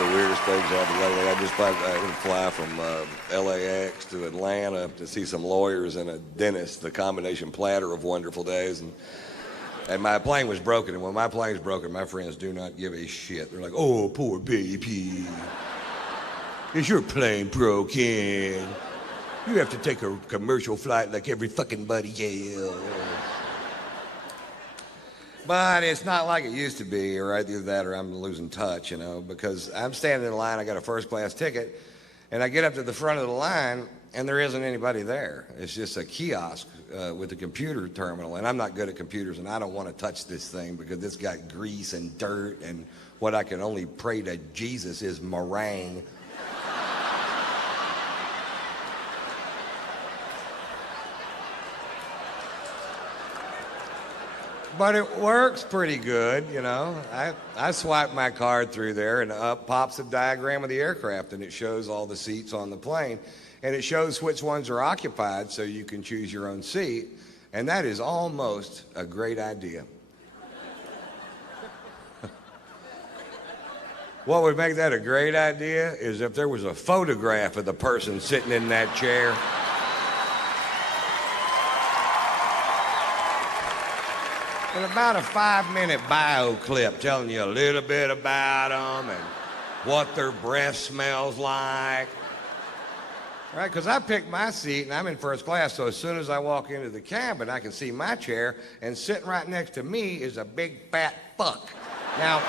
the weirdest things happened lately. I just going to fly from LAX to Atlanta to see some lawyers and a dentist, the combination platter of wonderful days. And my plane was broken, and when my plane's broken, my friends do not give a shit. They're like, oh, poor baby. Is your plane broken? You have to take a commercial flight like every fucking buddy else. But it's not like it used to be, or either that or I'm losing touch, you know, because I'm standing in line, I got a first class ticket, and I get up to the front of the line, and there isn't anybody there. It's just a kiosk with a computer terminal, and I'm not good at computers, and I don't want to touch this thing because it's got grease and dirt, and what I can only pray to Jesus is meringue. But it works pretty good, you know. I swipe my card through there, and up pops a diagram of the aircraft, and it shows all the seats on the plane, and it shows which ones are occupied so you can choose your own seat, and that is almost a great idea. What would make that a great idea is if there was a photograph of the person sitting in that chair. And about a 5-minute bio clip telling you a little bit about them and what their breath smells like. Right, because I picked my seat and I'm in first class, so as soon as I walk into the cabin, I can see my chair, and sitting right next to me is a big fat fuck. Now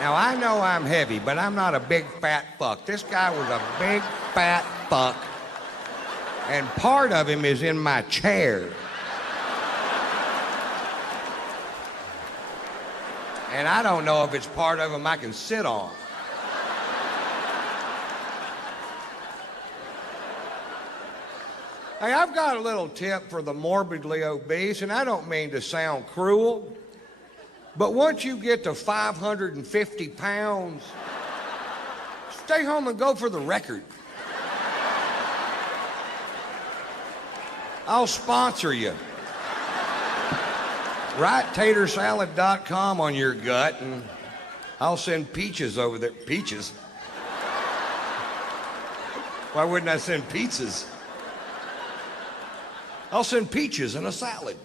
I know I'm heavy, but I'm not a big fat fuck. This guy was a big fat fuck, and part of him is in my chair. And I don't know if it's part of them I can sit on. Hey, I've got a little tip for the morbidly obese, and I don't mean to sound cruel, but once you get to 550 pounds, stay home and go for the record. I'll sponsor you. Write tatersalad.com on your gut, and I'll send peaches over there. Peaches? Why wouldn't I send pizzas? I'll send peaches in a salad.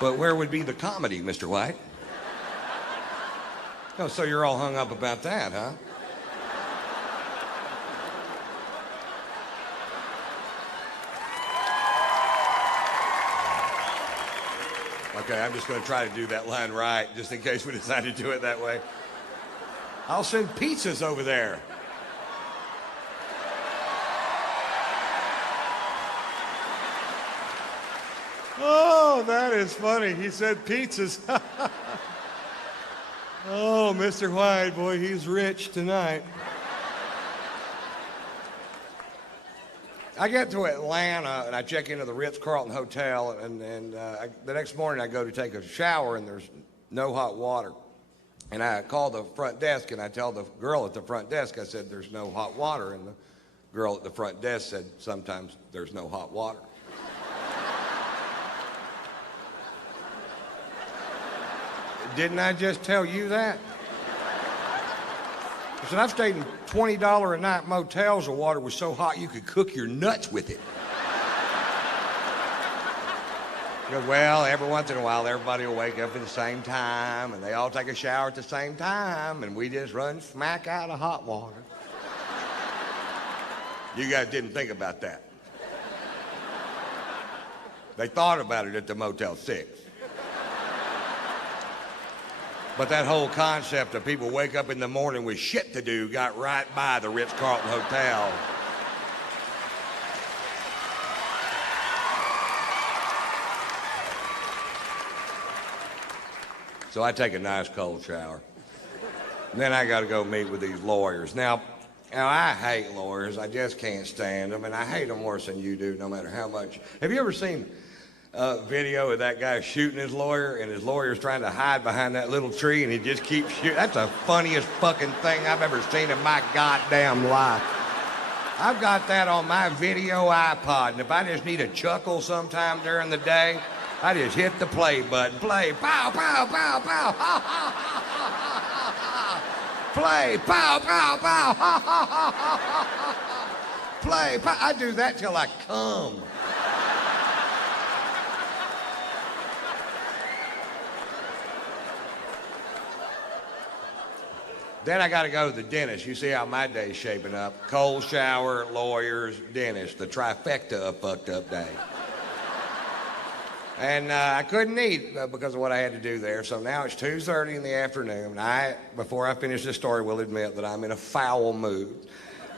But where would be the comedy, Mr. White? Oh, so you're all hung up about that, huh? Okay, I'm just going to try to do that line right, just in case we decide to do it that way. I'll send pizzas over there. Oh, that is funny. He said pizzas. Oh, Mr. White, boy, he's rich tonight. I get to Atlanta, and I check into the Ritz Carlton hotel, and the next morning I go to take a shower, and there's no hot water. And I call the front desk, and I tell the girl at the front desk, I said, there's no hot water. And the girl at the front desk said, sometimes there's no hot water. Didn't I just tell you that? I said, I've stayed in $20 a night motels where water was so hot you could cook your nuts with it. He goes, well, every once in a while, everybody will wake up at the same time, and they all take a shower at the same time, and we just run smack out of hot water. You guys didn't think about that. They thought about it at the Motel 6. But that whole concept of people wake up in the morning with shit to do got right by the Ritz Carlton Hotel. So I take a nice cold shower. And then I got to go meet with these lawyers. Now, I hate lawyers. I just can't stand them, and I hate them worse than you do, no matter how much. Have you ever seen video of that guy shooting his lawyer, and his lawyer's trying to hide behind that little tree, and he just keeps shooting? That's the funniest fucking thing I've ever seen in my goddamn life. I've got that on my video iPod, and if I just need a chuckle sometime during the day, I just hit the play button. Play, pow, pow, pow, pow, ha, ha, ha, ha, ha. Play, pow, pow, pow, ha, ha, ha, ha, ha, ha. Play, pow. I do that till I come. Then I got to go to the dentist. You see how my day's shaping up. Cold shower, lawyers, dentist. The trifecta of fucked up day. And I couldn't eat because of what I had to do there. So now it's 2:30 in the afternoon. Before I finish this story, will admit that I'm in a foul mood.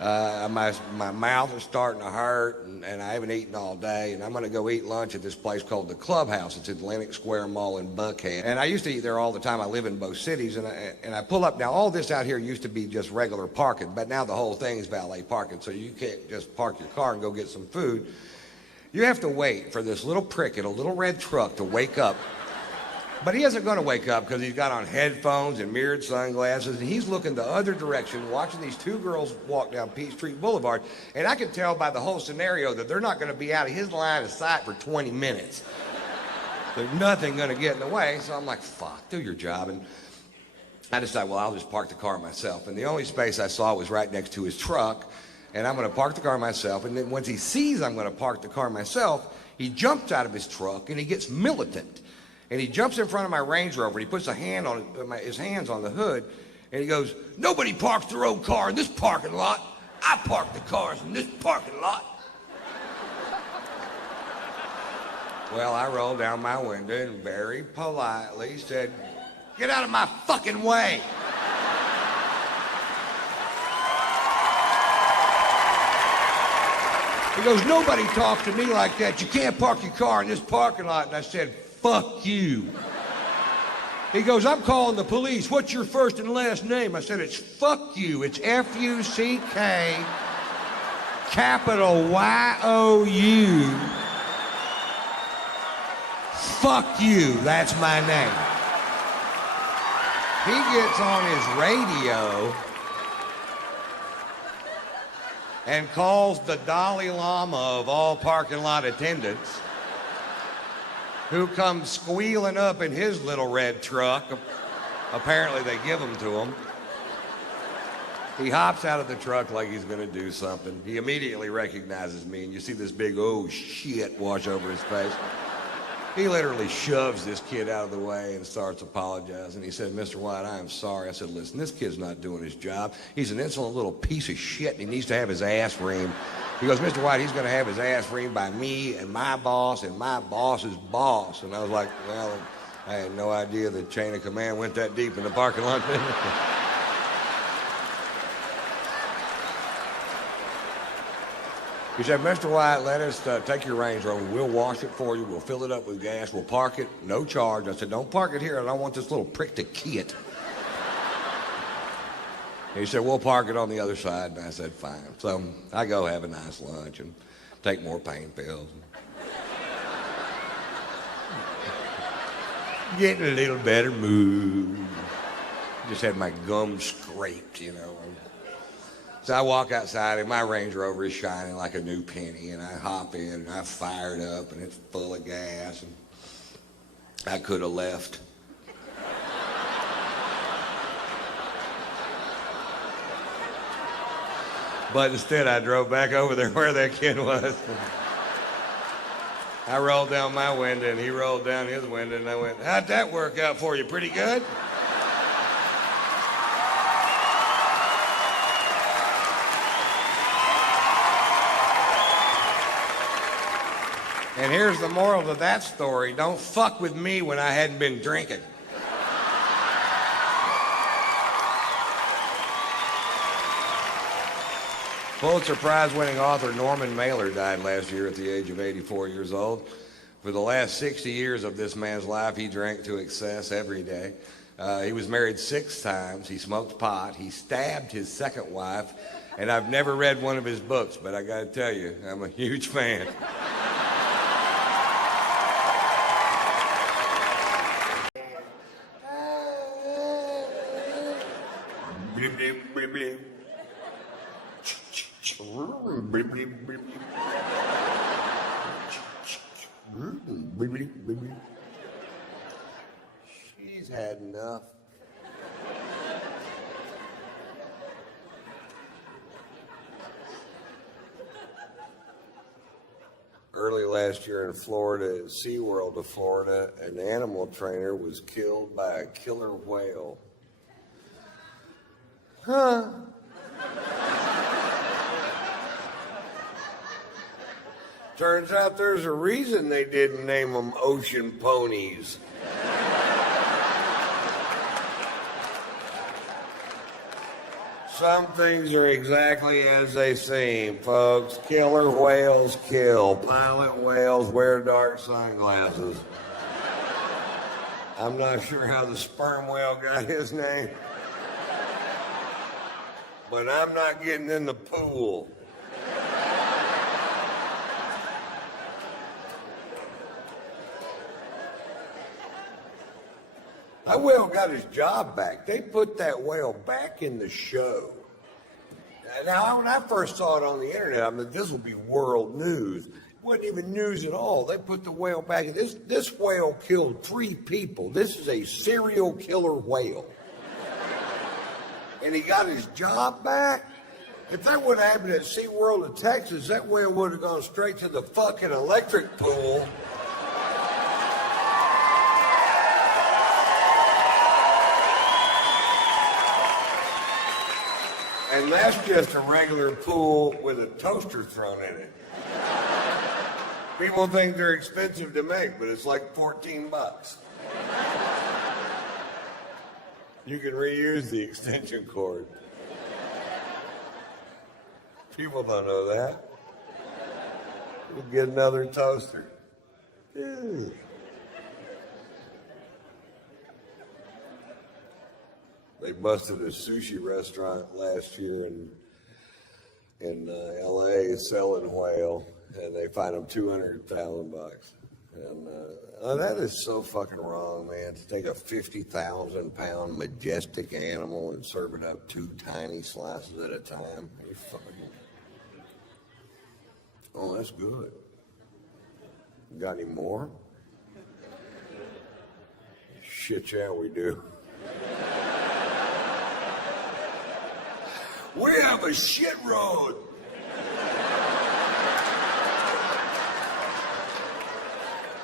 My mouth is starting to hurt, and I haven't eaten all day. And I'm going to go eat lunch at this place called the Clubhouse. It's at Atlantic Square Mall in Buckhead. And I used to eat there all the time. I live in both cities. And I pull up. Now, all this out here used to be just regular parking, but now the whole thing is valet parking. So you can't just park your car and go get some food. You have to wait for this little prick in a little red truck to wake up. But he isn't going to wake up because he's got on headphones and mirrored sunglasses, and he's looking the other direction, watching these two girls walk down Peachtree Boulevard. And I can tell by the whole scenario that they're not going to be out of his line of sight for 20 minutes. There's nothing going to get in the way. So I'm like, fuck, do your job. And I decided, well, I'll just park the car myself. And the only space I saw was right next to his truck. And I'm going to park the car myself. And then once he sees I'm going to park the car myself, he jumps out of his truck and he gets militant. And he jumps in front of my Range Rover. And he puts his hands on the hood. And he goes, nobody parks their own car in this parking lot. I park the cars in this parking lot. Well, I rolled down my window and very politely said, get out of my fucking way. He goes, nobody talks to me like that. You can't park your car in this parking lot. And I said, fuck you. He goes, I'm calling the police. What's your first and last name? I said, it's fuck you. It's F-U-C-K, capital Y-O-U. Fuck you. That's my name. He gets on his radio and calls the Dalai Lama of all parking lot attendants, who comes squealing up in his little red truck. Apparently they give them to him. He hops out of the truck like he's going to do something. He immediately recognizes me, and you see this big, oh shit, wash over his face. He literally shoves this kid out of the way and starts apologizing. He said, Mr. White, I am sorry. I said, listen, this kid's not doing his job. He's an insolent little piece of shit, and he needs to have his ass reamed. He goes, Mr. White, he's going to have his ass reamed by me and my boss's boss. And I was like, well, I had no idea the chain of command went that deep in the parking lot. He said, Mr. White, let us take your Range Rover. We'll wash it for you. We'll fill it up with gas. We'll park it, no charge. I said, don't park it here. I don't want this little prick to key it. He said, we'll park it on the other side. And I said, fine. So I go have a nice lunch and take more pain pills. Getting a little better mood. Just had my gums scraped, you know. So I walk outside and my Range Rover is shining like a new penny, and I hop in and I fire it up and it's full of gas, and I could have left. But instead I drove back over there where that kid was. I rolled down my window and he rolled down his window, and I went, how'd that work out for you? Pretty good? And here's the moral to that story. Don't fuck with me when I hadn't been drinking. Pulitzer Prize-winning author Norman Mailer died last year at the age of 84 years old. For the last 60 years of this man's life, he drank to excess every day. He was married 6 times. He smoked pot. He stabbed his second wife. And I've never read one of his books, but I got to tell you, I'm a huge fan. She's had enough. early last year in Florida, at SeaWorld of Florida, an animal trainer was killed by a killer whale. Huh? Turns out there's a reason they didn't name them ocean ponies. Some things are exactly as they seem, folks. Killer whales kill. Pilot whales wear dark sunglasses. I'm not sure how the sperm whale got his name, but I'm not getting in the pool. That whale got his job back. They put that whale back in the show. Now, when I first saw it on the internet, I mean, this will be world news. It wasn't even news at all. They put the whale back. This whale killed 3 people. This is a serial killer whale. And he got his job back. If that would have happened at SeaWorld in Texas, that whale would have gone straight to the fucking electric pool. And that's just a regular pool with a toaster thrown in it. People think they're expensive to make, but it's like $14. You can reuse the extension cord. People don't know that. We'll get another toaster. Ew. They busted a sushi restaurant last year in L.A. selling whale, and they fined them $200,000. And that is so fucking wrong, man. To take a 50,000-pound majestic animal and serve it up 2 tiny slices at a time. You're fucking... Oh, that's good. Got any more? Shit, yeah, we do. We have a shit road.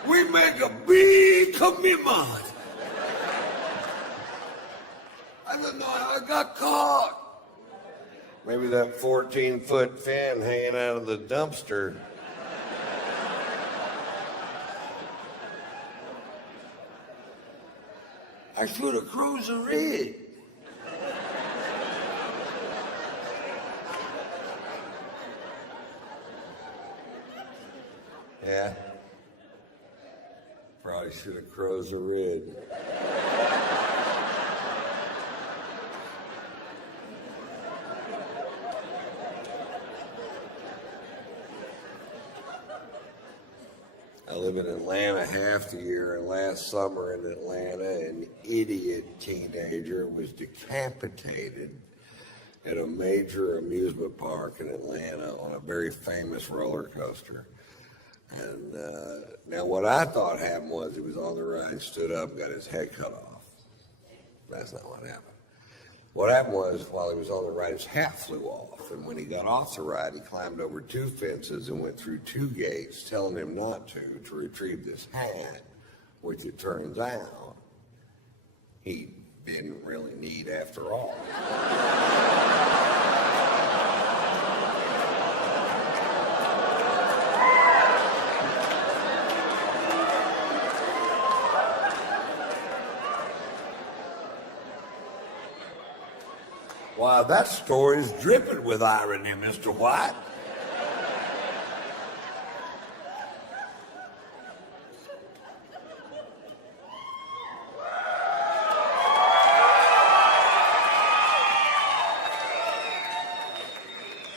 We make a big commitment. I don't know how I got caught. Maybe that 14-foot fin hanging out of the dumpster. I should have cruised the rig. Yeah. Probably should have closed the rig. I live in Atlanta half the year, and last summer in Atlanta, an idiot teenager was decapitated at a major amusement park in Atlanta on a very famous roller coaster. And now what I thought happened was he was on the ride, stood up, got his head cut off. That's not what happened. What happened was while he was on the ride, his hat flew off. And when he got off the ride, he climbed over 2 fences and went through 2 gates, telling him not to retrieve this hat, which it turns out he didn't really need after all. Wow, that story is dripping with irony, Mr. White.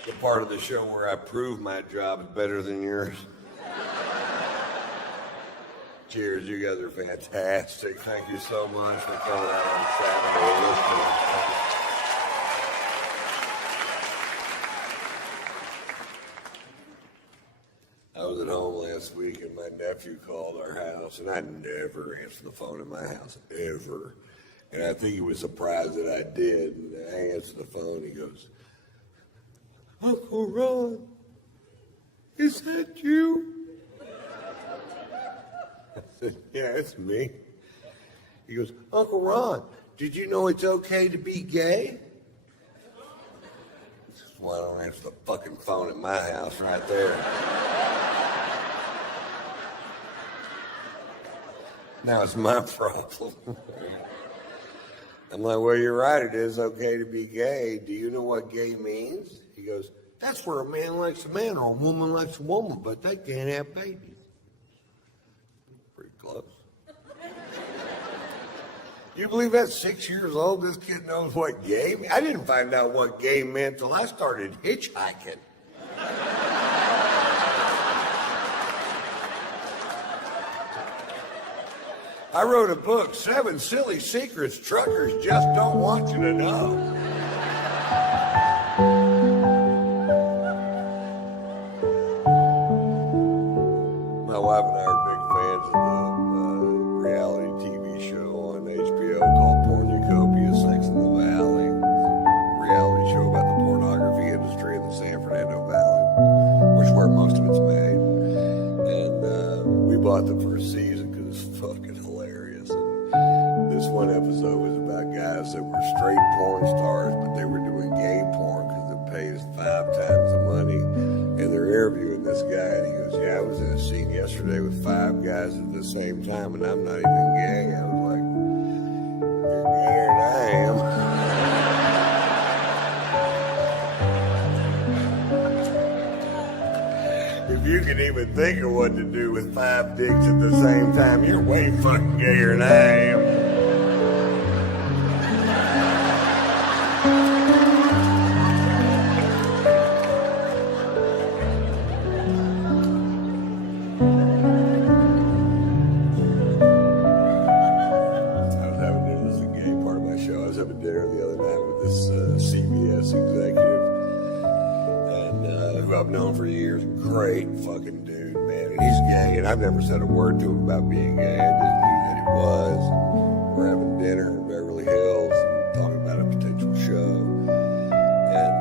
The part of the show where I prove my job is better than yours. Cheers, you guys are fantastic. Thank you so much for coming out on Saturday. I was at home last week and my nephew called our house, and I never answer the phone in my house, ever. And I think he was surprised that I did. And I answered the phone, he goes, "Uncle Ron, is that you?" said, yeah, it's me. He goes, Uncle Ron, did you know it's okay to be gay? I said, well, I don't answer the fucking phone at my house right there. Now it's my problem. I'm like, well, you're right. It is okay to be gay. Do you know what gay means? He goes, that's where a man likes a man or a woman likes a woman, but they can't have babies. Pretty close. You believe that 6 years old, this kid knows what gay means? I didn't find out what gay meant till I started hitchhiking. I wrote a book, 7 Silly Secrets Truckers Just Don't Want You to Know. My wife and I are big fans of the reality TV show on HBO called Pornucopia, Sex in the Valley. It's a reality show about the pornography industry in the San Fernando Valley, which is where most of it's made. And we bought the first season because it's fucking hilarious. And this one episode was about guys that were straight porn stars, but they were doing gay porn because it pays 5 times the money. And they're interviewing this guy, and he goes, yeah, I was in a scene yesterday with 5 guys at the same time, and I'm not even gay. I was like, you're gayer than I am. If you can even think of what to do with 5 dicks at the same time, you're way fucking gayer than I am. CBS executive, and who I've known for years. Great fucking dude, man. And he's gay, and I've never said a word to him about being gay. I just knew that he was. We're having dinner in Beverly Hills, and talking about a potential show. And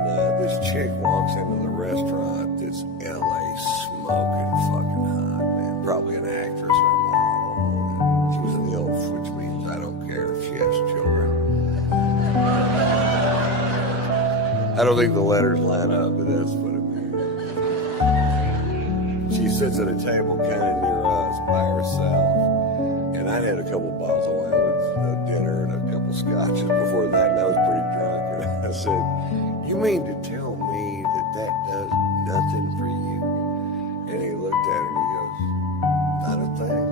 this chick walks into the restaurant, this LA smoking fucking hot, man. Probably an actress or a model. She was in the Oath, which means I don't care if she has children. I don't think the letters line up, but that's what it means. She sits at a table kind of near us by herself. And I had a couple bottles of wine with dinner and a couple scotches before that, and I was pretty drunk. And I said, you mean to tell me that does nothing for you? And he looked at her and he goes, not a thing.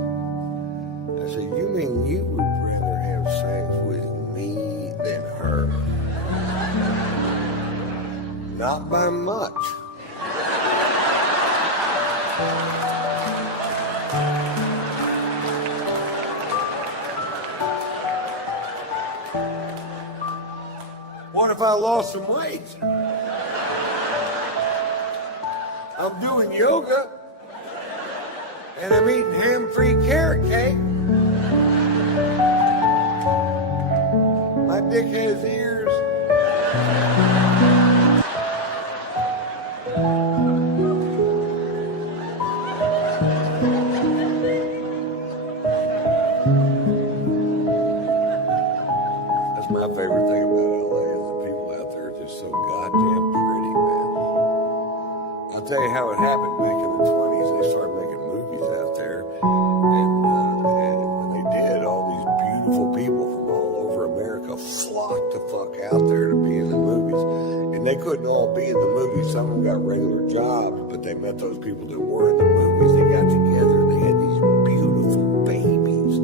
I said, you mean you would rather have sex with me than her? Not by much. What if I lost some weight? I'm doing yoga and I'm eating ham-free carrot cake. My dick has ears. My favorite thing about LA is the people out there are just so goddamn pretty, man. I'll tell you how it happened back in the 20s. They started making movies out there. And when they did, all these beautiful people from all over America flocked the fuck out there to be in the movies. And they couldn't all be in the movies. Some of them got regular jobs, but they met those people that were in the movies. They got together and they had these beautiful babies.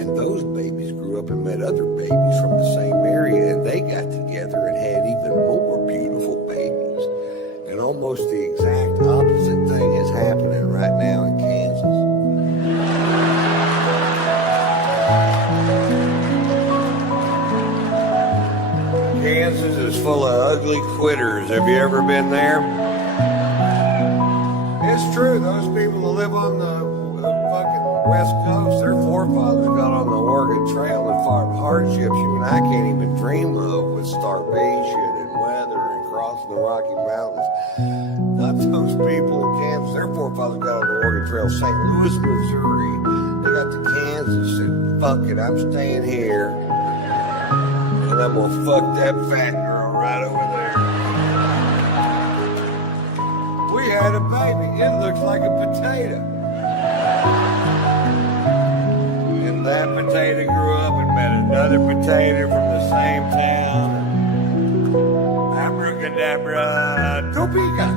And those babies grew up and met other babies from the same area, and they got together and had even more beautiful babies. And almost the exact opposite thing is happening right now in Kansas. Kansas is full of ugly quitters. Have you ever been there? It's true. Those people that live on the fucking West Coast, their forefathers got on the Oregon Trail and fought hardships you and I can't even dream of, with starvation and weather and crossing the Rocky Mountains. Not those people in Kansas. Their forefathers got on the Oregon Trail, St. Louis, Missouri, They got the cans and said, fuck it, I'm staying here. And I'm gonna fuck that fat girl right over there. We had a baby. It looks like a potato. And that potato grew up and met another potato from the same town. Abracadabra, Topeka.